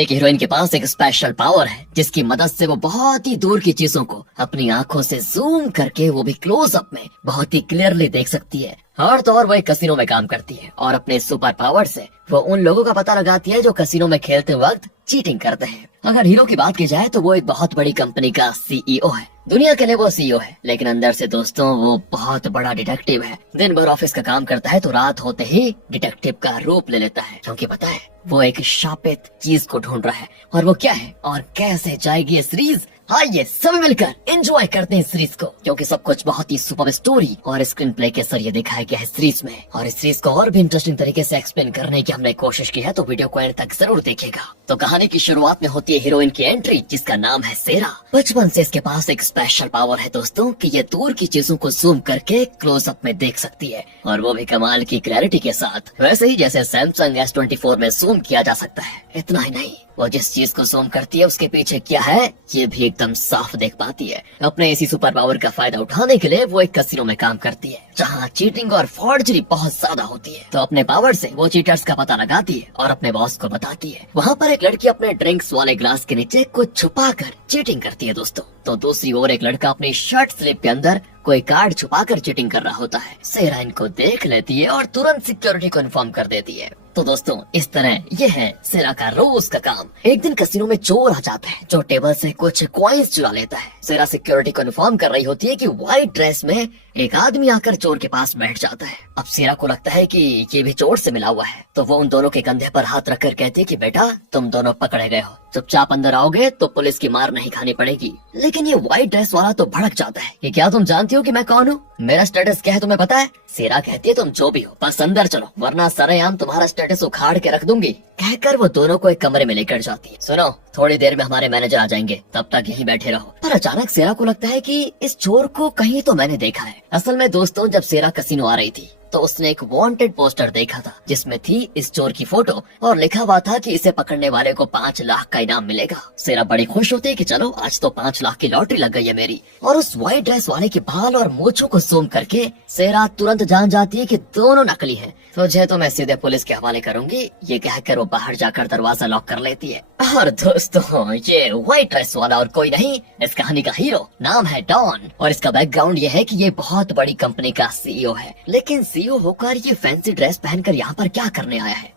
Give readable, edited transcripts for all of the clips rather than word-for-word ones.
एक हीरोइन के पास एक स्पेशल पावर है जिसकी मदद से वो बहुत ही दूर की चीजों को अपनी आंखों से जूम करके वो भी क्लोज अप में बहुत ही क्लियरली देख सकती है। और तो और वो एक कसिनो में काम करती है और अपने सुपर पावर से वो उन लोगों का पता लगाती है जो कसिनो में खेलते वक्त चीटिंग करते हैं। अगर हीरो की बात की जाए तो वो एक बहुत बड़ी कंपनी का सीईओ है। दुनिया के लिए वो सीईओ है, लेकिन अंदर से दोस्तों वो बहुत बड़ा डिटेक्टिव है। दिन भर ऑफिस का काम करता है तो रात होते ही डिटेक्टिव का रूप ले लेता है, क्योंकि पता है वो एक शापित चीज को ढूंढ रहा है। और वो क्या है और कैसे जाएगी ये सीरीज, आइए सभी मिलकर एंजॉय करते हैं इस सीरीज को, क्योंकि सब कुछ बहुत ही सुपर स्टोरी और स्क्रीन प्ले के जरिए दिखाया गया है सीरीज में। और इस सीरीज को और भी इंटरेस्टिंग तरीके से एक्सप्लेन करने की हमने कोशिश की है, तो वीडियो को एंड तक जरूर देखिएगा। तो कहानी की शुरुआत में होती है हीरोइन की एंट्री, जिसका नाम है सेरा। बचपन से इसके पास एक स्पेशल पावर है दोस्तों कि ये दूर की चीजों को जूम करके क्लोज अप में देख सकती है, और वो भी कमाल की क्लैरिटी के साथ, वैसे ही जैसे सैमसंग S24 में जूम किया जा सकता है। इतना ही नहीं, वो जिस चीज को जूम करती है उसके पीछे क्या है ये भी एकदम साफ देख पाती है। अपने इसी सुपर पावर का फायदा उठाने के लिए वो एक कसिनो में काम करती है, जहाँ चीटिंग और फॉर्जरी बहुत ज्यादा होती है। तो अपने पावर से वो चीटर्स का पता लगाती है और अपने बॉस को बताती है। वहाँ पर एक लड़की अपने ड्रिंक्स वाले ग्लास के नीचे कुछ छुपा कर चीटिंग करती है दोस्तों। तो दूसरी ओर एक लड़का अपनी शर्ट स्लिप के अंदर कोई कार्ड छुपाकर चीटिंग कर रहा होता है। सेरा इनको देख लेती है और तुरंत सिक्योरिटी को इन्फॉर्म कर देती है। तो दोस्तों इस तरह ये है सेरा का रोज का काम। एक दिन कसिनो में चोर आ जाता है जो टेबल से कुछ कॉइंस चुरा लेता है। सेरा सिक्योरिटी को इन्फॉर्म कर रही होती है कि व्हाइट ड्रेस में एक आदमी आकर चोर के पास बैठ जाता है। अब सेरा को लगता है कि ये भी चोर से मिला हुआ है, तो वो उन दोनों के कंधे पर हाथ रखकर कहती है कि बेटा तुम दोनों पकड़े गए हो, चुपचाप अंदर आओगे तो पुलिस की मार नहीं खानी पड़ेगी। लेकिन ये व्हाइट ड्रेस वाला तो भड़क जाता है कि क्या तुम जानती हो कि मैं कौन हूँ, मेरा स्टेटस क्या है तुम्हें पता है। सेरा कहती है तुम जो भी हो बस अंदर चलो, वरना सरेआम तुम्हारा स्टेटस उखाड़ के रख दूंगी। कहकर वो दोनों को एक कमरे में लेकर जाती है। सुनो थोड़ी देर में हमारे मैनेजर आ जाएंगे, तब तक यहीं बैठे रहो। पर अचानक सेरा को लगता है कि इस चोर को कहीं तो मैंने देखा है। असल में दोस्तों जब सेरा कसिनो आ रही थी तो उसने एक वांटेड पोस्टर देखा था, जिसमें थी इस चोर की फोटो और लिखा हुआ था कि इसे पकड़ने वाले को 5 लाख का इनाम मिलेगा। सेरा बड़ी खुश होती है कि चलो आज तो 5 लाख की लॉटरी लग गई है मेरी। और उस व्हाइट ड्रेस वाले के बाल और मूंछों को जूम करके सेरा तुरंत जान जाती है कि दोनों नकली हैं। तुझे तो मैं सीधे पुलिस के हवाले करूंगी, ये कहकर वो बाहर जाकर दरवाजा लॉक कर लेती है। और दोस्तों ये व्हाइट ड्रेस वाला और कोई नहीं, इस कहानी का हीरो नाम है डॉन। और इसका बैकग्राउंड ये है कि ये बहुत बड़ी कंपनी का सीईओ है, लेकिन सीईओ होकर ये फैंसी ड्रेस पहनकर यहाँ पर क्या करने आया है।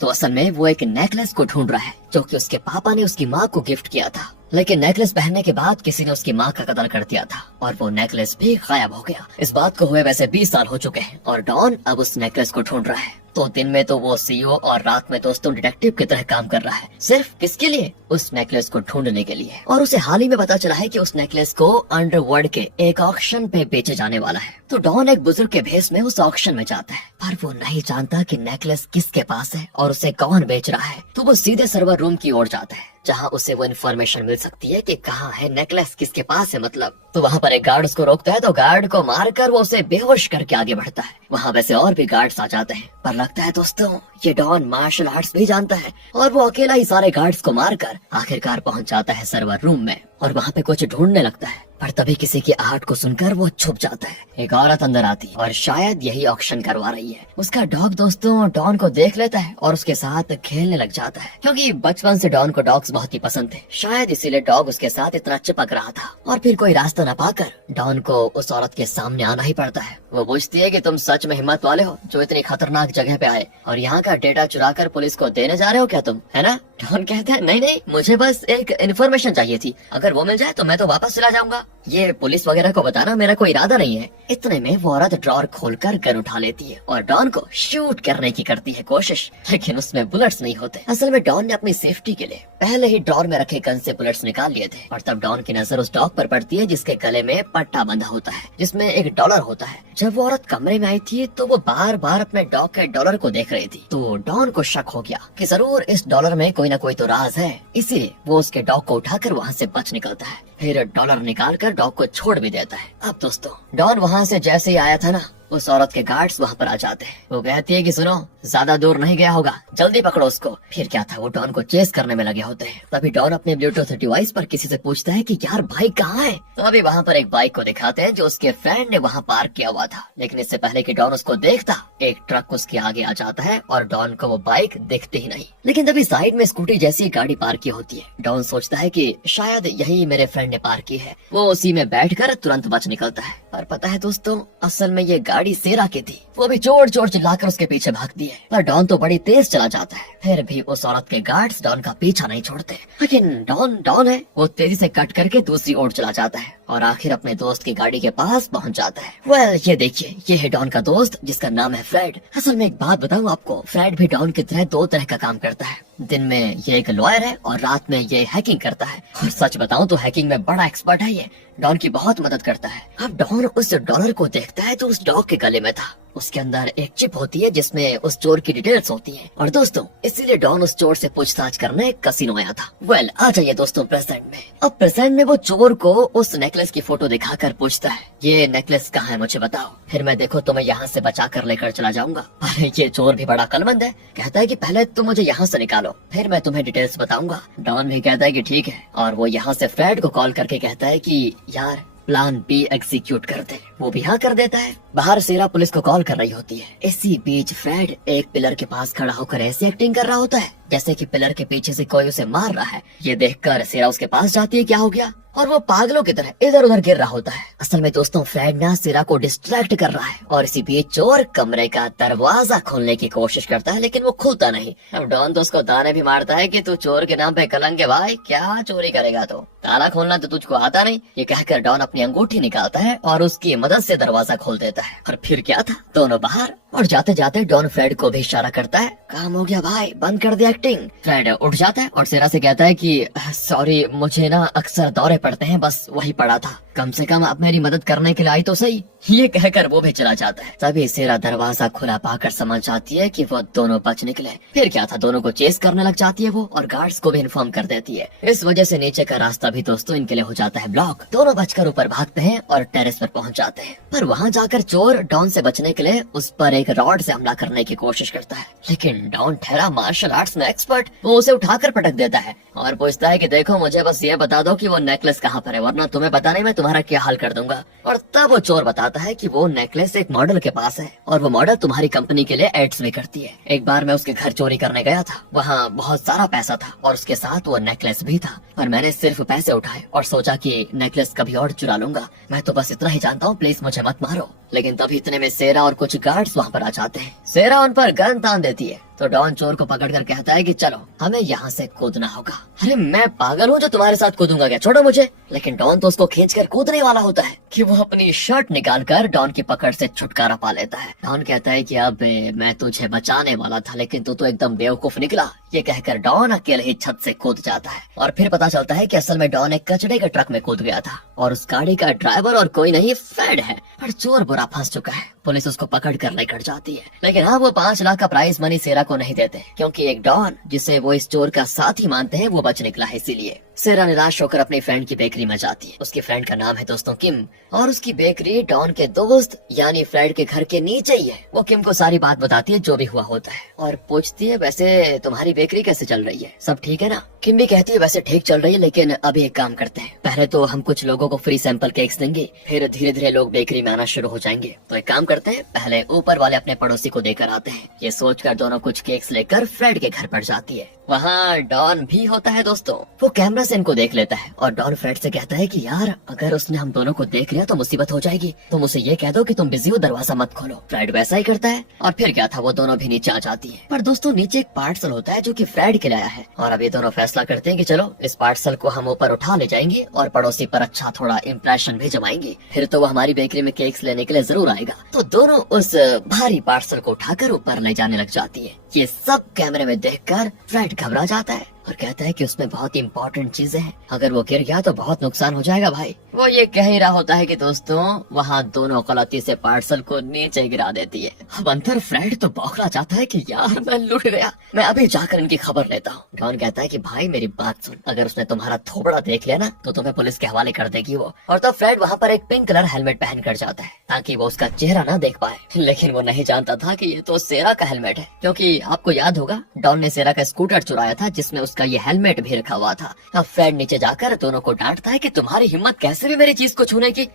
तो असल में वो एक नेकलेस को ढूंढ रहा है जो कि उसके पापा ने उसकी माँ को गिफ्ट किया था। लेकिन नेकलेस पहनने के बाद किसी ने उसकी माँ का कत्ल कर दिया था और वो नेकलेस भी गायब हो गया। इस बात को हुए वैसे 20 साल हो चुके हैं और डॉन अब उस नेकलेस को ढूंढ रहा है। तो दिन में तो वो सीईओ और रात में दोस्तों डिटेक्टिव की तरह काम कर रहा है, सिर्फ किसके लिए, उस नेकलेस को ढूंढने के लिए। और उसे हाल ही में पता चला है कि उस नेकलेस को अंडरवर्ल्ड के एक ऑक्शन पे बेचे जाने वाला है। तो डॉन एक बुजुर्ग के भेष में उस ऑक्शन में जाता है, पर वो नहीं जानता कि नेकलेस किसके पास है और उसे कौन बेच रहा है। तो वो सीधे सर्वर रूम की ओर जाता है जहाँ उसे वो इन्फॉर्मेशन मिल सकती है कि कहाँ है नेकलेस, किसके पास है मतलब। तो वहाँ पर एक गार्ड उसको रोकता है, तो गार्ड को मारकर वो उसे बेहोश करके आगे बढ़ता है। वहाँ वैसे और भी गार्ड्स आ जाते हैं, पर लगता है दोस्तों ये डॉन मार्शल आर्ट्स भी जानता है और वो अकेला ही सारे गार्ड्स को मारकर आखिरकार पहुँच जाता है सर्वर रूम में और वहाँ पे कुछ ढूंढने लगता है। पर तभी किसी की आहट को सुनकर वो छुप जाता है। एक औरत अंदर आती है और शायद यही ऑक्शन करवा रही है। उसका डॉग दोस्तों डॉन को देख लेता है और उसके साथ खेलने लग जाता है, क्योंकि बचपन से डॉन को डॉग्स बहुत ही पसंद थे। शायद इसीलिए डॉग उसके साथ इतना चिपक रहा था। और फिर कोई रास्ता न पाकर डॉन को उस औरत के सामने आना ही पड़ता है। वो पूछती है कि तुम सच में हिम्मत वाले हो जो इतनी खतरनाक जगह पे आए और यहाँ का डेटा चुरा कर पुलिस को देने जा रहे हो क्या तुम, है ना। डॉन कहता है नहीं नहीं, मुझे बस एक इन्फॉर्मेशन चाहिए थी, अगर वो मिल जाए तो मैं तो वापस चला जाऊंगा, ये पुलिस वगैरह को बताना मेरा कोई इरादा नहीं है। इतने में वो औरत ड्रॉर खोलकर गन उठा लेती है और डॉन को शूट करने की करती है कोशिश, लेकिन उसमें बुलेट्स नहीं होते। असल में डॉन ने अपनी सेफ्टी के लिए पहले ही ड्रॉर में रखे गन से बुलेट्स निकाल लिए थे। और तब डॉन की नजर उस डॉग पर पड़ती है जिसके गले में पट्टा बंधा होता है जिसमें $1 होता है। जब वो औरत कमरे में आई थी तो वो बार बार अपने डॉग के डॉलर को देख रही थी। तो डॉन को शक हो गया कि जरूर इस डॉलर में कोई ना कोई तो राज है, इसीलिए वो उसके डॉग को उठाकर वहाँ से बच निकलता है। फिर डॉलर निकाल कर डॉग को छोड़ भी देता है। अब दोस्तों डॉन वहाँ से जैसे ही आया था ना, उस औरत के गार्ड्स वहाँ पर आ जाते हैं। वो कहती है कि सुनो, ज्यादा दूर नहीं गया होगा, जल्दी पकड़ो उसको। फिर क्या था, वो डॉन को चेस करने में लगे होते हैं। तभी डॉन अपने ब्लूटूथ डिवाइस पर किसी से पूछता है कि यार बाइक कहाँ है। तो अभी वहाँ पर एक बाइक को दिखाते हैं जो उसके फ्रेंड ने वहाँ पार्क किया हुआ था। लेकिन इससे पहले कि डॉन उसको देखता, एक ट्रक उसके आगे आ जाता है और डॉन को वो बाइक दिखती ही नहीं। लेकिन तभी साइड में स्कूटी जैसी गाड़ी पार्क की होती है। डॉन सोचता है कि शायद यही मेरे फ्रेंड ने पार्क की है। वो उसी में बैठकर तुरंत बच निकलता है। और पता है दोस्तों, असल में ये गाड़ी सेरा की थी। वो भी चोर चोर चिल्लाकर उसके पीछे भागती है, पर डॉन तो बड़ी तेज चला जाता है। फिर भी उस औरत के गार्ड्स डॉन का पीछा नहीं छोड़ते। लेकिन डॉन है, वो तेजी से कट करके दूसरी ओर चला जाता है और आखिर अपने दोस्त की गाड़ी के पास पहुंच जाता है। वेल, ये देखिए, ये है डॉन का दोस्त जिसका नाम है फ्रेड। असल में एक बात बताऊं आपको, फ्रेड भी डॉन की तरह दो तरह का काम करता है। दिन में ये एक लॉयर है और रात में ये हैकिंग करता है। और सच बताऊं तो हैकिंग में बड़ा एक्सपर्ट है। ये डॉन की बहुत मदद करता है। अब डॉन उस डॉलर को देखता है तो उस डॉग के गले में था। उसके अंदर एक चिप होती है जिसमें उस चोर की डिटेल्स होती हैं। और दोस्तों, इसीलिए डॉन उस चोर से पूछताछ करने कसिनो आया था। वेल, आ जाइए दोस्तों प्रेजेंट में। अब प्रेजेंट में वो चोर को उस नेकलेस की फोटो दिखाकर पूछता है, ये नेकलेस कहाँ है मुझे बताओ, फिर मैं देखो तुम्हें यहाँ से बचा कर लेकर चला जाऊंगा। अरे ये चोर भी बड़ा अक्लमंद है। कहता है कि पहले तुम मुझे यहाँ से निकालो, फिर मैं तुम्हें डिटेल्स बताऊंगा। डॉन भी कहता है कि ठीक है, और वो यहाँ से फ्रेड को कॉल करके कहता है कि यार प्लान बी एग्जीक्यूट कर दे। वो भी हाँ कर देता है। बाहर सेरा पुलिस को कॉल कर रही होती है। इसी बीच फ्रेड एक पिलर के पास खड़ा होकर ऐसी एक्टिंग कर रहा होता है जैसे कि पिलर के पीछे से कोई उसे मार रहा है। ये देखकर सेरा उसके पास जाती है, क्या हो गया, और वो पागलों की तरह इधर उधर गिर रहा होता है। असल में दोस्तों, फ्रेड ना सेरा को डिस्ट्रैक्ट कर रहा है और इसी बीच चोर कमरे का दरवाजा खोलने की कोशिश करता है, लेकिन वो खुलता नहीं। अब डॉन तो उसको ताने भी मारता है कि तू चोर के नाम पे कलंक है भाई, क्या चोरी करेगा, तो ताला खोलना तो तुझको आता नहीं। ये कहकर डॉन अपनी अंगूठी निकालता है और उसकी मदद से दरवाजा खोल देता है। और फिर क्या था, दोनों बाहर। और जाते जाते डॉन फ्रेड को भी इशारा करता है, काम हो गया भाई, बंद कर दे एक्टिंग। फ्रेड उठ जाता है और सेरा से कहता है कि सॉरी, मुझे ना अक्सर दौरे पड़ते हैं, बस वही पड़ा था, कम से कम आप मेरी मदद करने के लिए आई तो सही। ये कहकर वो भी चला जाता है। तभी सेरा दरवाजा खुला पाकर समझ जाती है कि वो दोनों बच निकले। फिर क्या था, दोनों को चेस करने लग जाती है वो, और गार्ड्स को भी इन्फॉर्म कर देती है। इस वजह से नीचे का रास्ता भी दोस्तों इनके लिए हो जाता है ब्लॉक। दोनों बचकर ऊपर भागते हैं और टेरेस पर पहुंच जाते हैं। पर वहाँ जाकर चोर डॉन से बचने के लिए उस पर एक रॉड से हमला करने की कोशिश करता है। लेकिन डॉन ठहरा मार्शल आर्ट्स में एक्सपर्ट, वो उसे उठाकर पटक देता है और पूछता है कि देखो, मुझे बस ये बता दो कि वो नेकलेस कहाँ पर है, वरना तुम्हें पता नहीं मैं तुम्हारा क्या हाल कर दूंगा। और तब वो चोर बताता है कि वो नेकलेस एक मॉडल के पास है और वो मॉडल तुम्हारी कंपनी के लिए एड्स भी करती है। एक बार मैं उसके घर चोरी करने गया था, वहाँ बहुत सारा पैसा था और उसके साथ वो नेकलेस भी था, पर मैंने सिर्फ पैसे उठाए और सोचा कि नेकलेस कभी और चुरा लूंगा। मैं तो बस इतना ही जानता हूँ, प्लीज मुझे मत मारो। लेकिन तभी इतने में सेरा और कुछ गार्ड्स वहाँ पर आ जाते हैं। सेरा उन पर गन तान देती है तो डॉन चोर को पकड़कर कहता है कि चलो, हमें यहाँ से कूदना होगा। अरे मैं पागल हूँ जो तुम्हारे साथ कूदूंगा क्या, छोड़ो मुझे। लेकिन डॉन तो उसको खींचकर कूदने वाला होता है कि वो अपनी शर्ट निकालकर डॉन की पकड़ से छुटकारा पा लेता है। डॉन कहता है कि अब मैं तुझे बचाने वाला था, लेकिन तू तो एकदम बेवकूफ निकला। ये कहकर डॉन अकेले ही छत से कूद जाता है और फिर पता चलता है कि असल में डॉन एक कचड़े के ट्रक में कूद गया था और उस गाड़ी का ड्राइवर और कोई नहीं, फ्रेड है। पर चोर बुरा फंस चुका है। पुलिस उसको पकड़ कर लेकर जाती है। लेकिन हाँ, वो 5 लाख का प्राइज मनी सेरा को नहीं देते, क्योंकि एक डॉन जिसे वो इस चोर का साथी मानते हैं वो बच निकला है। इसीलिए सेरा निराश होकर अपनी फ्रेंड की बेकरी में जाती है। उसकी फ्रेंड का नाम है दोस्तों किम, और उसकी बेकरी डॉन के दोस्त यानी फ्रेड के घर के नीचे ही है। वो किम को सारी बात बताती है जो भी हुआ होता है और पूछती है, वैसे तुम्हारी बेकरी कैसे चल रही है, सब ठीक है ना। किम भी कहती है वैसे ठीक चल रही है, लेकिन अभी एक काम करते हैं, पहले तो हम कुछ लोगों को फ्री सैंपल केक्स देंगे, फिर धीरे धीरे लोग बेकरी में आना शुरू हो जाएंगे। तो एक काम करते हैं, पहले ऊपर वाले अपने पड़ोसी को देकर आते हैं। ये सोचकर दोनों कुछ केक्स लेकर फ्रेड के घर पर जाती है। वहाँ डॉन भी होता है दोस्तों। वो कैमरा से इनको देख लेता है और डॉन फ्रेड से कहता है कि यार, अगर उसने हम दोनों को देख लिया तो मुसीबत हो जाएगी, तुम उसे ये कह दो कि तुम बिजी हो, दरवाजा मत खोलो। फ्रेड वैसा ही करता है और फिर क्या था, वो दोनों भी नीचे आ जाती है। पर दोस्तों, नीचे एक पार्सल होता है जो कि फ्रेड के लाया है और अब ये दोनों फैसला करते हैं कि चलो इस पार्सल को हम ऊपर उठा ले जाएंगे और पड़ोसी पर अच्छा थोड़ा इम्प्रेशन भी जमाएंगे, फिर तो वो हमारी बेकरी में केक्स लेने के लिए जरूर आएगा। तो दोनों उस भारी पार्सल को उठाकर ऊपर ले जाने लग जाती है। ये सब कैमरे में देखकर फ्रेड घबरा जाता है और कहता है कि उसमें बहुत इंपॉर्टेंट चीजें हैं, अगर वो गिर गया तो बहुत नुकसान हो जाएगा भाई। वो ये कह ही रहा होता है कि दोस्तों वहाँ दोनों गलती से पार्सल को नीचे गिरा देती है। अब अंदर फ्रेड तो बौखला जाता है कि यार मैं लुट गया, मैं अभी जाकर इनकी खबर लेता हूँ। डॉन कहता है कि भाई मेरी बात सुन, अगर उसने तुम्हारा थोबड़ा देख लिया ना तो तुम्हें पुलिस के हवाले कर देगी वो। और तब फ्रेड वहाँ पर एक पिंक कलर हेलमेट पहन कर जाता है ताकि वो उसका चेहरा ना देख पाए, लेकिन वो नहीं जानता था कि ये तो सेरा का हेलमेट है, क्योंकि आपको याद होगा डॉन ने सेरा का स्कूटर चुराया था जिसमें उसका ये हेलमेट भी रखा हुआ था। अब फ्रेड नीचे जाकर दोनों को डांटता है कि तुम्हारी हिम्मत कैसे भी मेरी चीज को छूने की।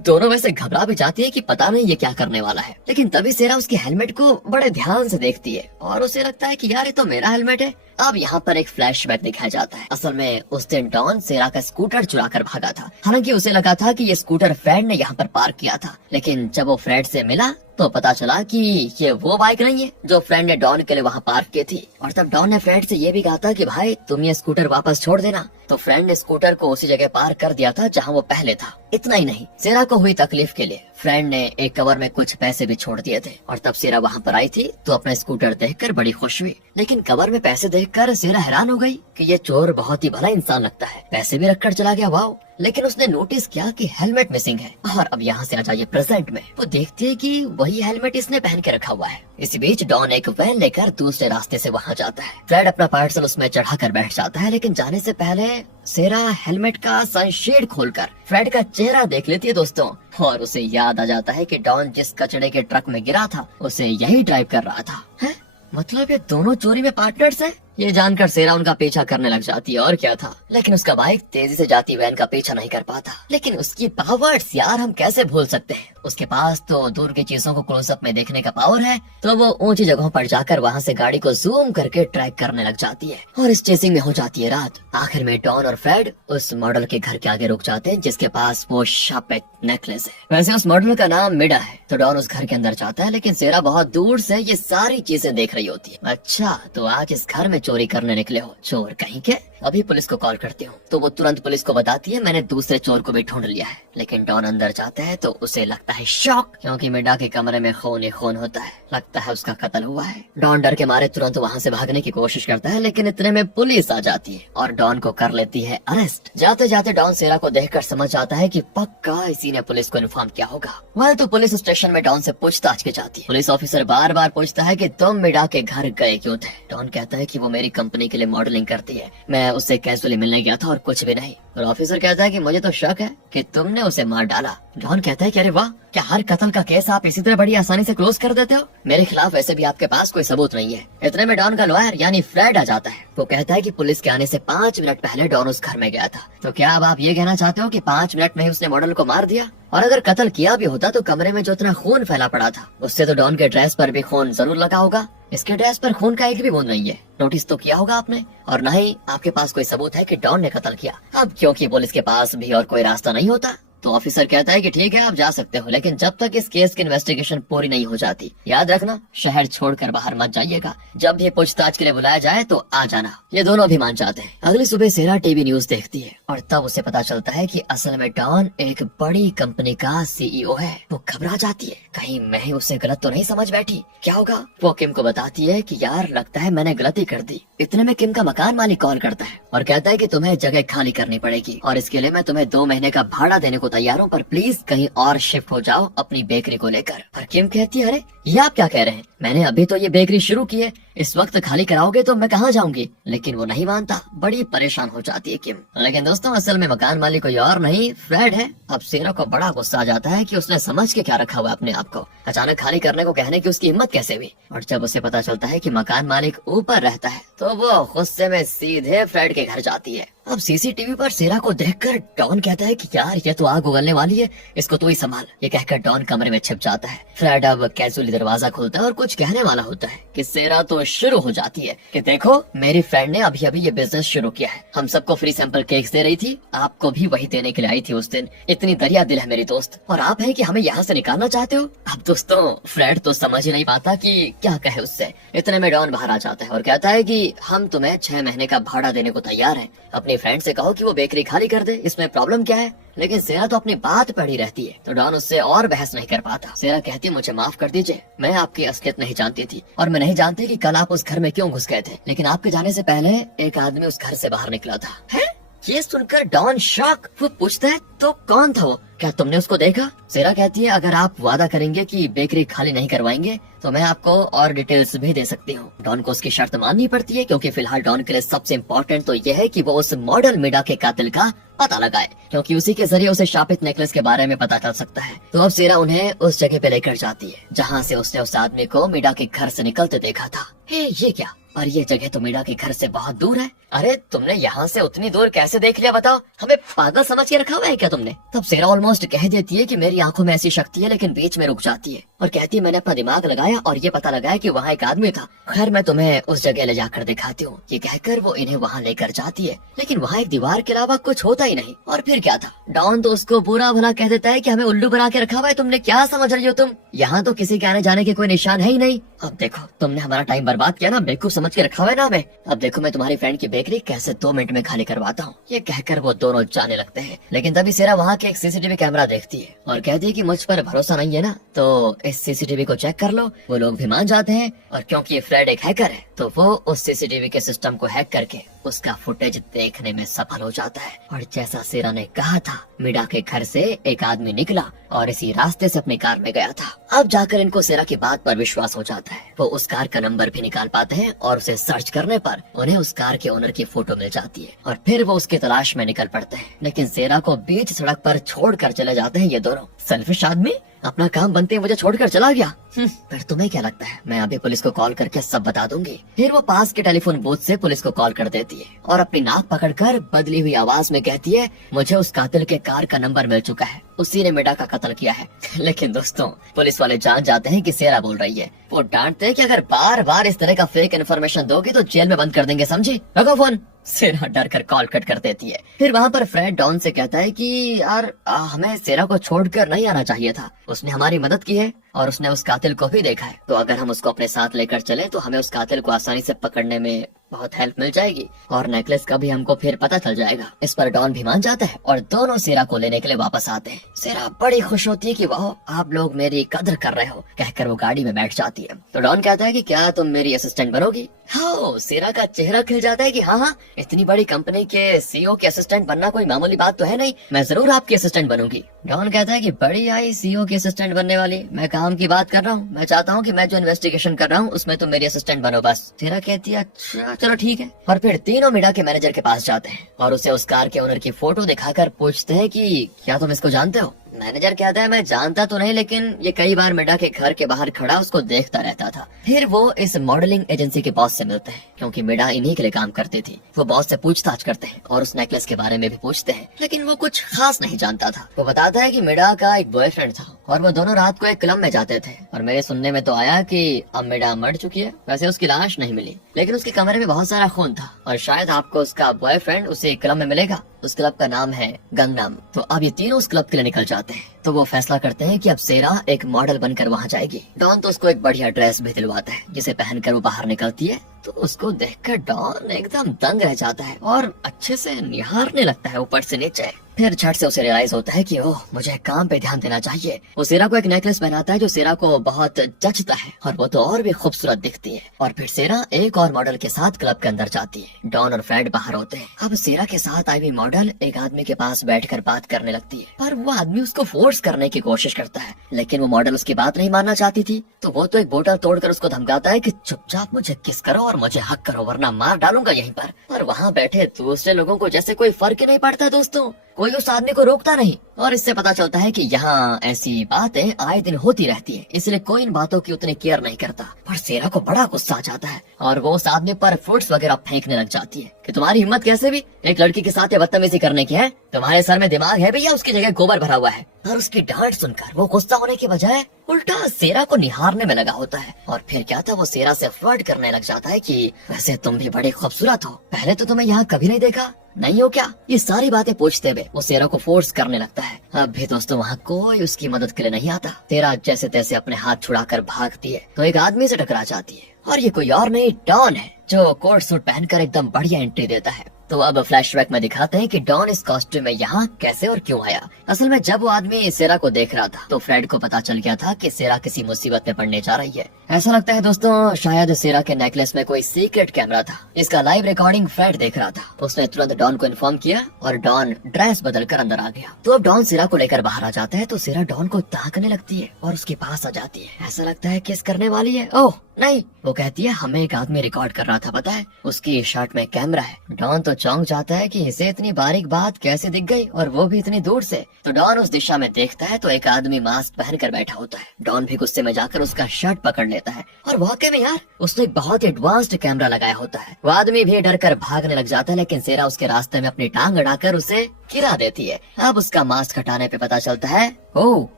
दोनों वैसे घबरा भी जाती है कि पता नहीं ये क्या करने वाला है, लेकिन तभी सेरा उसके हेलमेट को बड़े ध्यान से देखती है और उसे लगता है कि यार ये तो मेरा हेलमेट है। अब यहाँ पर एक फ्लैशबैक दिखाया जाता है। असल में उस दिन डॉन सेरा का स्कूटर चुरा कर भागा था। हालांकि उसे लगा था कि ये स्कूटर फ्रेड ने यहाँ पर पार्क किया था, लेकिन जब वो फ्रेड से मिला तो पता चला कि ये वो बाइक नहीं है जो फ्रेंड ने डॉन के लिए वहाँ पार्क की थी। और तब डॉन ने फ्रेंड से ये भी कहा था कि भाई तुम ये स्कूटर वापस छोड़ देना, तो फ्रेंड ने स्कूटर को उसी जगह पार्क कर दिया था जहाँ वो पहले था। इतना ही नहीं, सेरा को हुई तकलीफ के लिए फ्रेंड ने एक कवर में कुछ पैसे भी छोड़ दिए थे और तब सेरा वहाँ पर आई थी तो अपना स्कूटर देखकर बड़ी खुश हुई, लेकिन कवर में पैसे देखकर सेरा हैरान हो गई कि ये चोर बहुत ही भला इंसान लगता है, पैसे भी रखकर चला गया वाओ। लेकिन उसने नोटिस किया कि हेलमेट मिसिंग है। और अब यहाँ से आ जाइए प्रेजेंट में, वो देखती है कि वही हेलमेट इसने पहन के रखा हुआ है। इसी बीच डॉन एक वैन लेकर दूसरे रास्ते से वहाँ जाता है। फ्रेड अपना पार्सल उसमें चढ़ा कर बैठ जाता है, लेकिन जाने से पहले सेरा हेलमेट का सनशेड खोलकर फ्रेड का चेहरा देख लेती है दोस्तों, और उसे याद आ जाता है कि डॉन जिस कचड़े के ट्रक में गिरा था उसे यही ड्राइव कर रहा था। है? मतलब ये दोनों चोरी में पार्टनर्स हैं? ये जानकर सेरा उनका पीछा करने लग जाती है और क्या था, लेकिन उसका बाइक तेजी से जाती वैन का पीछा नहीं कर पाता। लेकिन उसकी पावर्स यार हम कैसे भूल सकते हैं, उसके पास तो दूर की चीजों को क्लोजअप में देखने का पावर है, तो वो ऊंची जगहों पर जाकर वहाँ से गाड़ी को जूम करके ट्रैक करने लग जाती है और इस चेसिंग में हो जाती है रात। आखिर में डॉन और फ्रेड उस मॉडल के घर के आगे रुक जाते हैं जिसके पास वो शापेट नेकलेस है। वैसे उस मॉडल का नाम मिडा है। तो डॉन उस घर के अंदर जाता है, लेकिन सेरा बहुत दूर से ये सारी चीजें देख रही होती है। अच्छा तो आज इस घर में चोरी करने निकले हो, चोर कहीं के। अभी पुलिस को कॉल करती हूँ। तो वो तुरंत पुलिस को बताती है मैंने दूसरे चोर को भी ढूंढ लिया है। लेकिन डॉन अंदर जाता है तो उसे लगता है शॉक, क्योंकि मिडा के कमरे में खून ही खून होता है। लगता है उसका कत्ल हुआ है। डॉन डर के मारे तुरंत वहाँ से भागने की कोशिश करता है, लेकिन इतने में पुलिस आ जाती है और डॉन को कर लेती है अरेस्ट। जाते जाते डॉन सेरा को देखकर समझ जाता है कि पक्का इसी ने पुलिस को इन्फॉर्म किया होगा। वह तो पुलिस स्टेशन में डॉन से पूछताछ की जाती है। पुलिस ऑफिसर बार बार पूछता है कि तुम मिडा के घर गए क्यों थे। डॉन कहता है कि वो मेरी कंपनी के लिए मॉडलिंग करती है, मैं उससे कैजुअली मिलने गया था और कुछ भी नहीं। और ऑफिसर कहता है कि मुझे तो शक है कि तुमने उसे मार डाला। डॉन कहता है कि अरे वाह, क्या हर कत्ल का केस आप इसी तरह बड़ी आसानी से क्लोज कर देते हो? मेरे खिलाफ वैसे भी आपके पास कोई सबूत नहीं है। इतने में डॉन का लॉयर यानी फ्रेड आ जाता है। वो कहता है कि पुलिस के आने से 5 मिनट पहले डॉन उस घर में गया था। तो क्या अब आप ये कहना चाहते हो कि 5 मिनट में ही उसने मॉडल को मार दिया? और अगर कत्ल किया भी होता तो कमरे में जो इतना खून फैला पड़ा था उससे तो डॉन के ड्रेस पर भी खून जरूर लगा होगा। इसके ड्रेस पर खून का एक भी बूंद नहीं है। नोटिस तो किया होगा आपने? और न ही आपके पास कोई सबूत है कि डॉन ने कत्ल किया। अब क्योंकि पुलिस के पास भी और कोई रास्ता नहीं होता, तो ऑफिसर कहता है कि ठीक है आप जा सकते हो, लेकिन जब तक इस केस की इन्वेस्टिगेशन पूरी नहीं हो जाती, याद रखना शहर छोड़कर बाहर मत जाइएगा। जब भी पूछताछ के लिए बुलाया जाए तो आ जाना। ये दोनों भी मान जाते हैं। अगली सुबह सेरा टीवी न्यूज देखती है और तब उसे पता चलता है कि असल में डॉन एक बड़ी कंपनी का सीईओ है। वो घबरा जाती है, कहीं मैं ही उसे गलत तो नहीं समझ बैठी, क्या होगा? वो किम को बताती है कि यार लगता है मैंने गलती कर दी। इतने में किम का मकान मालिक कॉल करता है और कहता है कि तुम्हें जगह खाली करनी पड़ेगी और इसके लिए मैं तुम्हें 2 महीने का भाड़ा देने को तैयार हूँ, पर प्लीज कहीं और शिफ्ट हो जाओ अपनी बेकरी को लेकर। पर किम कहती है अरे ये आप क्या कह रहे हैं, मैंने अभी तो ये बेकरी शुरू की है, इस वक्त खाली कराओगे तो मैं कहाँ जाऊंगी? लेकिन वो नहीं मानता, बड़ी परेशान हो जाती है किम। लेकिन दोस्तों असल में मकान मालिक कोई और नहीं फ्रेड है। अब सेरा को बड़ा गुस्सा आ जाता है कि उसने समझ के क्या रखा हुआ अपने आप को, अचानक खाली करने को कहने की उसकी हिम्मत कैसे हुई। और जब उसे पता चलता है कि मकान मालिक ऊपर रहता है तो वो गुस्से में सीधे फ्रेड के घर जाती है। अब सीसीटीवी पर सेरा को देखकर डॉन कहता है कि यार ये तो आग उगलने वाली है, इसको तू ही संभाल। ये कहकर डॉन कमरे में छिप जाता है। फ्रेड अब कैजुअली दरवाजा खोलता है और कुछ कहने वाला होता है कि सेरा तो शुरू हो जाती है कि देखो मेरी फ्रेंड ने अभी अभी ये बिजनेस शुरू किया है, हम सबको फ्री सैंपल केक्स दे रही थी, आपको भी वही देने के लिए आई थी उस दिन। इतनी दरिया दिल है मेरी दोस्त, और आप है कि हमें यहाँ से निकालना चाहते हो। अब दोस्तों फ्रेड तो समझ ही नहीं पाता कि क्या कहे उससे। इतने में डॉन बाहर आ जाता है और कहता है कि हम तुम्हें 6 महीने का भाड़ा देने को तैयार है, अपनी फ्रेंड से कहो कि वो बेकरी खाली कर दे, इसमें प्रॉब्लम क्या है। लेकिन सेरा तो अपनी बात पर ही रहती है, तो डॉन उससे और बहस नहीं कर पाता। सेरा कहती है मुझे माफ कर दीजिए, मैं आपकी असलियत नहीं जानती थी और मैं नहीं जानती कि कल आप उस घर में क्यों घुस गए थे, लेकिन आपके जाने से पहले एक आदमी उस घर से बाहर निकला था। है? ये सुनकर डॉन शॉक। वो पूछता है तो कौन था वो, क्या तुमने उसको देखा? सेरा कहती है अगर आप वादा करेंगे कि बेकरी खाली नहीं करवाएंगे तो मैं आपको और डिटेल्स भी दे सकती हूँ। डॉन को उसकी शर्त माननी पड़ती है, क्योंकि फिलहाल डॉन के लिए सबसे इम्पोर्टेंट तो यह है कि वो उस मॉडल मिडा के कातिल का पता लगाए, क्योंकि उसी के जरिए उसे शापित नेकलेस के बारे में पता चल सकता है। तो अब सेरा उन्हें उस जगह पे लेकर जाती है जहाँ से उसने उस आदमी को मिडा के घर से निकलते देखा था। हे ये क्या, और ये जगह तो मिडा के घर से बहुत दूर है। अरे तुमने यहाँ से उतनी दूर कैसे देख लिया, बताओ, हमें पागल समझ के रखा हुआ है क्या तुमने? तब सेरा ऑलमोस्ट कह देती है कि मेरी आंखों में ऐसी शक्ति है, लेकिन बीच में रुक जाती है और कहती है मैंने अपना दिमाग लगाया और ये पता लगाया कि वहाँ एक आदमी था। खैर मैं तुम्हें उस जगह ले जाकर दिखाती हूँ। ये कहकर वो इन्हें वहाँ लेकर जाती है, लेकिन वहाँ एक दीवार के अलावा कुछ होता ही नहीं। और फिर क्या था, डॉन तो उसको बुरा भला कह देता है कि हमें उल्लू बना के रखा हुआ है, तुमने क्या समझ रही हो तुम, यहाँ तो किसी के आने जाने के कोई निशान है ही नहीं। अब देखो तुमने हमारा टाइम बर्बाद किया ना, बेवकूफ समझ के रखा हुआ है ना हमें। अब देखो मैं तुम्हारी फ्रेंड की बेकरी कैसे 2 मिनट में खाली करवाता हूँ। ये कहकर वो दोनों जाने लगते हैं, लेकिन तभी सेरा वहाँ के एक सीसीटीवी कैमरा देखती है और कहती है कि मुझ पर भरोसा नहीं है ना, तो इस सीसीटीवी को चेक कर लो। वो लोग भी मान जाते हैं, और क्योंकि ये फ्रेड एक हैकर है तो वो उस सीसीटीवी के सिस्टम को हैक करके उसका फुटेज देखने में सफल हो जाता है। और जैसा सेरा ने कहा था, मिडा के घर से एक आदमी निकला और इसी रास्ते से अपनी कार में गया था। अब जाकर इनको सेरा की बात पर विश्वास हो जाता है। वो उस कार का नंबर भी निकाल पाते हैं और उसे सर्च करने पर उन्हें उस कार के ओनर की फोटो मिल जाती है और फिर वो उसकी तलाश में निकल पड़ते हैं। लेकिन सेरा को बीच सड़क पर छोड़कर चले जाते हैं ये दोनों। सेल्फिश आदमी अपना काम बनते मुझे छोड़कर चला गया। फिर तुम्हें क्या लगता है, मैं अभी पुलिस को कॉल करके सब बता दूंगी। फिर वो पास के टेलीफोन बूथ से पुलिस को कॉल कर देती है और अपनी नाक पकड़कर बदली हुई आवाज में कहती है मुझे उस कातिल के कार का नंबर मिल चुका है, उसी ने मिडा का कत्ल किया है। लेकिन दोस्तों पुलिस वाले जान जाते हैं कि सेरा बोल रही है। वो डांटते हैं कि अगर बार बार इस तरह का फेक इन्फॉर्मेशन दोगी तो जेल में बंद कर देंगे, समझी? रखो फोन। सेरा डर कर कॉल कट कर देती है। फिर वहाँ पर फ्रेड डॉन से कहता है कि यार हमें सेरा को छोड़कर नहीं आना चाहिए था, उसने हमारी मदद की है और उसने उस कातिल को भी देखा है, तो अगर हम उसको अपने साथ लेकर चले तो हमें उस कातिल को आसानी से पकड़ने में बहुत हेल्प मिल जाएगी और नेकलेस का भी हमको फिर पता चल जाएगा। इस पर डॉन भी मान जाता है और दोनों सेरा को लेने के लिए वापस आते हैं। सेरा बड़ी खुश होती है कि वाह आप लोग मेरी कदर कर रहे हो, कहकर वो गाड़ी में बैठ जाती है। तो डॉन कहता है कि क्या तुम मेरी असिस्टेंट बनोगी? हाँ, सेरा का चेहरा खिल जाता है कि हाँ, इतनी बड़ी कंपनी के सीईओ के असिस्टेंट बनना कोई मामूली बात तो है नहीं, मैं जरूर आपकी असिस्टेंट बनूंगी। डॉन कहता है कि बड़ी आई सीईओ की असिस्टेंट बनने वाली, मैं काम की बात कर रहा हूँ, मैं चाहता हूँ कि मैं जो इन्वेस्टिगेशन कर रहा हूँ उसमें तुम मेरी असिस्टेंट बनो बस। सेरा कहती है अच्छा चलो ठीक है। और फिर तीनों मिडा के मैनेजर के पास जाते हैं और उसे उस कार के ओनर की फोटो दिखाकर पूछते हैं कि क्या तुम इसको जानते हो? मैनेजर कहता है मैं जानता तो नहीं, लेकिन ये कई बार मिडा के घर के बाहर खड़ा उसको देखता रहता था। फिर वो इस मॉडलिंग एजेंसी के बॉस से मिलते हैं, क्योंकि मिडा इन्हीं के लिए काम करती थी। वो बॉस से पूछताछ करते हैं और उस नेकलेस के बारे में भी पूछते हैं, लेकिन वो कुछ खास नहीं जानता था। वो बताता है कि मिडा का एक बॉयफ्रेंड था और वो दोनों रात को एक क्लब में जाते थे और मेरे सुनने में तो आया कि अब मिडा मर चुकी है। वैसे उसकी लाश नहीं मिली, लेकिन उसके कमरे में बहुत सारा खून था और शायद आपको उसका बॉयफ्रेंड उसे क्लब में मिलेगा। उस क्लब का नाम है गंगनाम। तो अब ये तीनों उस क्लब के लिए निकल जाते हैं। तो वो फैसला करते हैं कि अब सेरा एक मॉडल बनकर वहाँ जाएगी। डॉन तो उसको एक बढ़िया ड्रेस भी दिलवाता है जिसे पहनकर वो बाहर निकलती है। तो उसको देखकर डॉन एकदम दंग रह जाता है और अच्छे से निहारने लगता है ऊपर से नीचे। फिर झट से उसे रियलाइज होता है कि ओह मुझे काम पे ध्यान देना चाहिए। वो सेरा को एक नेकलेस पहनाता है जो सेरा को बहुत जचता है और वो तो और भी खूबसूरत दिखती है। और फिर सेरा एक और मॉडल के साथ क्लब के अंदर जाती है। डॉन और फ्रेड बाहर होते हैं। अब सेरा के साथ आई हुई मॉडल एक आदमी के पास बैठकर बात करने लगती है, पर वो आदमी उसको फोर्स करने की कोशिश करता है, लेकिन वो मॉडल उसकी बात नहीं मानना चाहती थी। तो वो तो एक बोतल तोड़कर उसको धमकाता है कि चुपचाप मुझे किस करो और मुझे हक करो वरना मार डालूंगा यहीं पर। और वहाँ बैठे दूसरे लोगों को जैसे कोई फर्क ही नहीं पड़ता दोस्तों, कोई उस आदमी को रोकता नहीं। और इससे पता चलता है कि यहाँ ऐसी बातें आए दिन होती रहती है, इसलिए कोई इन बातों की उतनी केयर नहीं करता। पर सेरा को बड़ा गुस्सा आ जाता है और वो उस आदमी पर फ्रूट्स वगैरह फेंकने लग जाती है कि तुम्हारी हिम्मत कैसे भी एक लड़की के साथ ये बदतमीजी करने की है? तुम्हारे सर में दिमाग है भैया? उसकी जगह गोबर भरा हुआ है। और उसकी डांट सुनकर वो गुस्सा होने के बजाय उल्टा सेरा को निहारने में लगा होता है। और फिर क्या था, वो सेरा से फ्लर्ट करने लग जाता है कि वैसे तुम भी बड़ी खूबसूरत हो, पहले तो तुम्हें यहाँ कभी नहीं देखा, नहीं हो क्या? ये सारी बातें पूछते हुए वो सेरा को फोर्स करने लगता है। अब भी दोस्तों वहाँ कोई उसकी मदद के लिए नहीं आता। सेरा जैसे तैसे अपने हाथ छुड़ाकर भागती है तो एक आदमी से टकरा जाती है और ये कोई और नहीं डॉन है, जो कोट सूट पहनकर एकदम बढ़िया एंट्री देता है। तो अब फ्लैशबैक में दिखाते हैं कि डॉन इस कॉस्ट्यूम में यहाँ कैसे और क्यों आया। असल में जब वो आदमी सेरा को देख रहा था तो फ्रेड को पता चल गया था कि सेरा किसी मुसीबत में पड़ने जा रही है। ऐसा लगता है दोस्तों शायद सेरा के नेकलेस में कोई सीक्रेट कैमरा था। इसका लाइव रिकॉर्डिंग फ्रेड देख रहा था। उसने तुरंत डॉन को इन्फॉर्म किया और डॉन ड्रेस बदल कर अंदर आ गया। तो अब डॉन सेरा को लेकर बाहर आ जाता है तो सेरा डॉन को ताकने लगती है और उसके पास आ जाती है। ऐसा लगता है किस करने वाली है। ओह नहीं, वो कहती है हमें एक आदमी रिकॉर्ड कर रहा था, पता है उसकी शर्ट में कैमरा है। डॉन तो चौंक जाता है कि इसे इतनी बारीक बात कैसे दिख गई और वो भी इतनी दूर से। तो डॉन उस दिशा में देखता है तो एक आदमी मास्क पहनकर बैठा होता है। डॉन भी गुस्से में जाकर उसका शर्ट पकड़ लेता है और वाकई में यार उसने एक बहुत एडवांस्ड कैमरा लगाया होता है। वो आदमी भी डर कर भागने लग जाता है लेकिन सेरा उसके रास्ते में अपनी टांग अड़ाकर उसे गिरा देती है। अब उसका मास्क हटाने पे पता चलता है ओह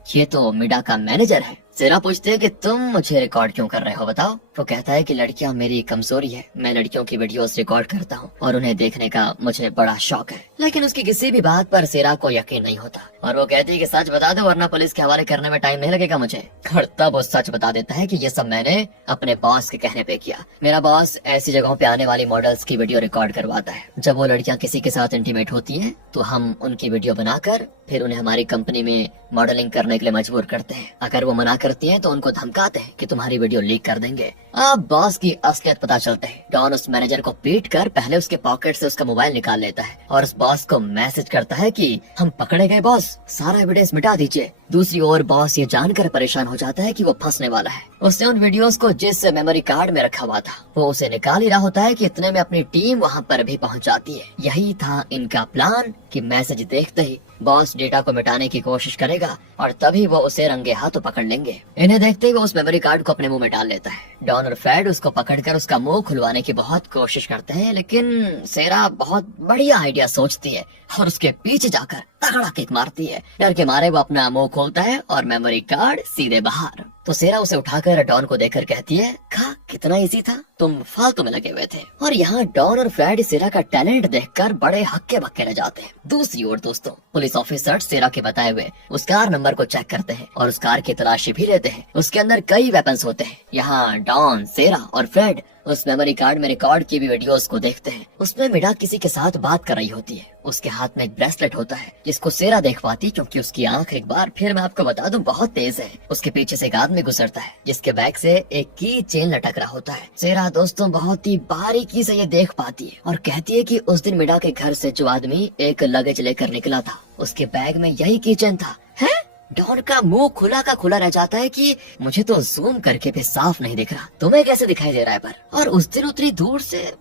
ये तो मिडा का मैनेजर है। सेरा पूछते है कि तुम मुझे रिकॉर्ड क्यों कर रहे हो बताओ। वो कहता है कि लड़कियां मेरी कमजोरी है, मैं लड़कियों की वीडियोस रिकॉर्ड करता हूँ और उन्हें देखने का मुझे बड़ा शौक है। लेकिन उसकी किसी भी बात पर सेरा को यकीन नहीं होता और वो कहती है कि सच बता दो वरना पुलिस के हवाले करने में टाइम नहीं लगेगा मुझे। और तब वो सच बता देता है कि ये सब मैंने अपने बॉस के कहने पे किया। मेरा बॉस ऐसी जगहों पे आने वाली मॉडल्स की वीडियो रिकॉर्ड करवाता है। जब वो लड़कियां किसी के साथ इंटीमेट होती हैं तो हम उनकी वीडियो बनाकर फिर उन्हें हमारी कंपनी में मॉडलिंग करने के लिए मजबूर करते हैं। अगर वो मना करती हैं तो उनको धमकाते हैं कि तुम्हारी वीडियो लीक कर देंगे। अब बॉस की असलियत पता चलता है। डॉन उस मैनेजर को पीट कर पहले उसके पॉकेट से उसका मोबाइल निकाल लेता है और उस बॉस को मैसेज करता है कि हम पकड़े गए बॉस, सारा एविडेंस मिटा दीजिए। दूसरी ओर बॉस ये जानकर परेशान हो जाता है कि वो फंसने वाला है। उसने उन वीडियोस को जिस मेमोरी कार्ड में रखा हुआ था वो उसे निकाल ही रहा होता है कि इतने में अपनी टीम वहाँ पर भी पहुँच जाती है। यही था इनका प्लान कि मैसेज देखते ही बॉस डेटा को मिटाने की कोशिश करेगा और तभी वो उसे रंगे हाथों पकड़ लेंगे। इन्हें देखते ही वो उस मेमोरी कार्ड को अपने मुंह में डाल लेता है। डॉन और फ्रेड उसको पकड़कर उसका मुंह खुलवाने की बहुत कोशिश करते हैं लेकिन सेरा बहुत बढ़िया आइडिया सोचती है और उसके पीछे जाकर तगड़ा किक मारती है। डर के मारे वो अपना मुंह खोलता है और मेमोरी कार्ड सीधे बाहर। तो सेरा उसे उठाकर डॉन को देकर कहती है खा कितना इजी था, तुम फालतू में लगे हुए थे। और यहाँ डॉन और फ्रेड सेरा का टैलेंट देखकर बड़े हक्के बक्के रह जाते हैं। दूसरी ओर दोस्तों पुलिस ऑफिसर सेरा के बताए हुए उस कार नंबर को चेक करते हैं और उस कार की तलाशी भी लेते हैं। उसके अंदर कई वेपन्स होते हैं। यहाँ डॉन, सेरा और फ्रेड उस मेमोरी कार्ड में रिकॉर्ड की हुई वीडियोस को देखते हैं। उसमें मिडा किसी के साथ बात कर रही होती है। उसके हाथ में एक ब्रेसलेट होता है जिसको सेरा देख पाती क्योंकि उसकी आंख एक बार फिर मैं आपको बता दूं बहुत तेज है। उसके पीछे से एक आदमी गुजरता है जिसके बैग से एक की चेन लटक रहा होता है। सेरा दोस्तों बहुत ही बारीकी से ये देख पाती है और कहती है कि उस दिन मिडा के घर से जो आदमी एक लगेज लेकर निकला था उसके बैग में यही की चेन था। है? डॉन का मुंह खुला का खुला रह जाता है कि मुझे तो जूम करके भी साफ नहीं दिख रहा, तुम्हें कैसे दिखाई दे रहा है पर? और उस दिन उतनी दूर से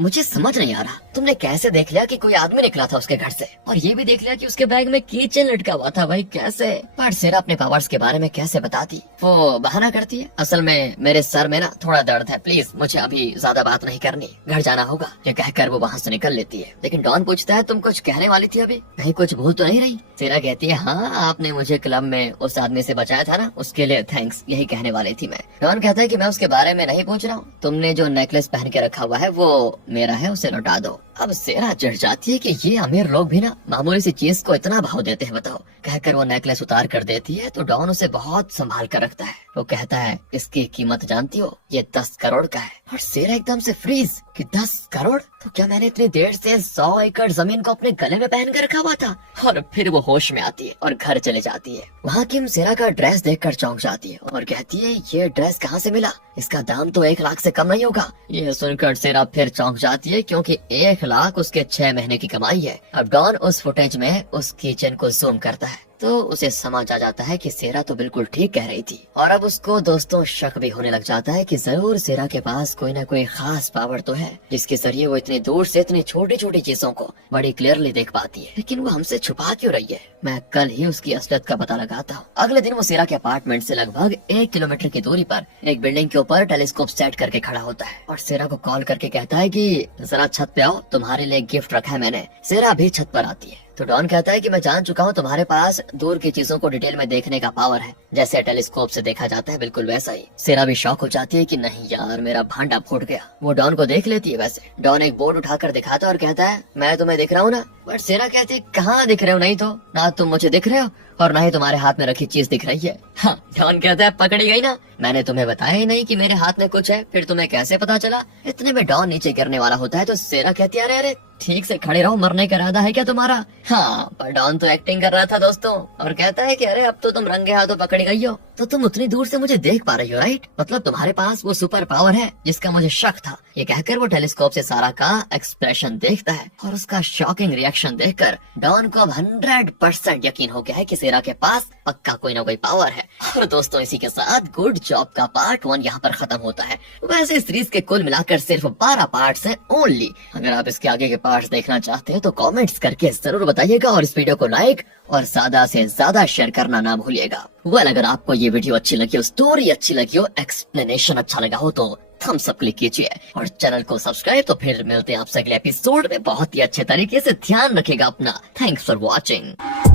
मुझे समझ नहीं आ रहा तुमने कैसे देख लिया कि कोई आदमी निकला था उसके घर से और ये भी देख लिया कि उसके बैग में की चेन लटका हुआ था। भाई कैसे? पर सेरा अपने पावर्स के बारे में कैसे बताती? वो बहाना करती है असल में मेरे सर में ना थोड़ा दर्द है, प्लीज मुझे अभी ज्यादा बात नहीं करनी, घर जाना होगा। ये कहकर वो वहाँ से निकल लेती है। लेकिन डॉन पूछता है तुम कुछ कहने वाली थी अभी, कहीं कुछ भूल तो नहीं रही? सेरा कहती है हाँ आपने मुझे क्लब में उस आदमी से बचाया था ना, उसके लिए थैंक्स, यही कहने वाली थी मैं। डॉन कहता है कि मैं उसके बारे में नहीं पूछ रहा हूँ, तुमने जो नेकलेस पहन के रखा हुआ है वो मेरा है, उसे लौटा दो। अब सेरा चढ़ जाती है कि ये अमीर लोग भी ना मामूली सी चीज को इतना भाव देते हैं बताओ। कहकर वो नेकलेस उतार कर देती है तो डॉन उसे बहुत संभाल कर रखता है। वो कहता है इसकी कीमत जानती हो, ये 10 करोड़ का है। और सेरा एकदम से फ्रीज कि 10 करोड़? तो क्या मैंने इतनी देर से 100 एकड़ जमीन को अपने गले में पहन कर रखा हुआ था? और फिर वो होश में आती है और घर चले जाती है। वहाँ किम सेरा का ड्रेस देखकर चौंक जाती है और कहती है ये ड्रेस कहाँ से मिला, इसका दाम तो 1 लाख से कम नहीं होगा। ये सुनकर सेरा फिर चौंक जाती है क्योंकि 1 लाख उसके 6 महीने की कमाई है। अब डॉन उस फुटेज में उस किचन को जूम करता है तो उसे समझ आ जाता है कि सेरा तो बिल्कुल ठीक कह रही थी। और अब उसको दोस्तों शक भी होने लग जाता है कि जरूर सेरा के पास कोई ना कोई खास पावर तो है जिसके जरिए वो इतनी दूर से इतनी छोटी छोटी चीजों को बड़ी क्लियरली देख पाती है। लेकिन वो हमसे छुपा क्यों रही है? मैं कल ही उसकी असलियत का पता लगाता हूँ। अगले दिन वो सेरा के अपार्टमेंट से लगभग 1 किलोमीटर की दूरी पर एक बिल्डिंग के ऊपर टेलीस्कोप सेट करके खड़ा होता है और सेरा को कॉल करके कहता है कि जरा छत पे आओ, तुम्हारे लिए गिफ्ट रखा है मैंने। सेरा भी छत पर आती है तो डॉन कहता है कि मैं जान चुका हूँ तुम्हारे पास दूर की चीजों को डिटेल में देखने का पावर है, जैसे टेलीस्कोप से देखा जाता है बिल्कुल वैसा ही। सेरा भी शॉक हो जाती है कि नहीं यार मेरा भांडा फूट गया। वो डॉन को देख लेती है। वैसे डॉन एक बोर्ड उठाकर दिखाता है और कहता है मैं तुम्हें दिख रहा हूँ ना, बट सेरा कहती कहाँ दिख रहे हो, नहीं तो ना तुम मुझे दिख रहे हो और ना ही तुम्हारे हाथ में रखी चीज दिख रही है। हाँ, डॉन कहता है पकड़ी गई ना, मैंने तुम्हें बताया ही नहीं कि मेरे हाथ में कुछ है, फिर तुम्हें कैसे पता चला। इतने में डॉन नीचे गिरने वाला होता है तो सेरा कहती है अरे अरे ठीक से खड़े रहो, मरने का इरादा है क्या तुम्हारा। हाँ, पर डॉन तो एक्टिंग कर रहा था दोस्तों, और कहता है कि अरे अब तो तुम रंगे हाथों पकड़ी गई हो, तो तुम उतनी दूर से मुझे देख पा रही हो राइट, मतलब तुम्हारे पास वो सुपर पावर है जिसका मुझे शक था। ये कहकर वो टेलीस्कोप से सारा का एक्सप्रेशन देखता है और उसका शॉकिंग रिएक्शन देखकर डॉन को अब 100% यकीन हो गया है कि सेरा के पास पक्का कोई ना कोई पावर है। और दोस्तों इसी के साथ गुड जॉब का पार्ट 1 यहाँ पर खत्म होता है। वैसे इस सीरीज के कुल मिलाकर सिर्फ 12 पार्ट्स हैं ओनली। अगर आप इसके आगे के पार्ट्स देखना चाहते हैं तो कमेंट्स करके जरूर बताइएगा और इस वीडियो को लाइक और ज्यादा से ज्यादा शेयर करना ना भूलिएगा। अगर आपको ये वीडियो अच्छी लगी हो, स्टोरी अच्छी लगी हो, एक्सप्लेनेशन अच्छा लगा हो तो थम्स अप क्लिक कीजिए और चैनल को सब्सक्राइब। तो फिर मिलते हैं आपसे अगले एपिसोड में बहुत ही अच्छे तरीके से। ध्यान रखिएगा अपना। Thanks for watching.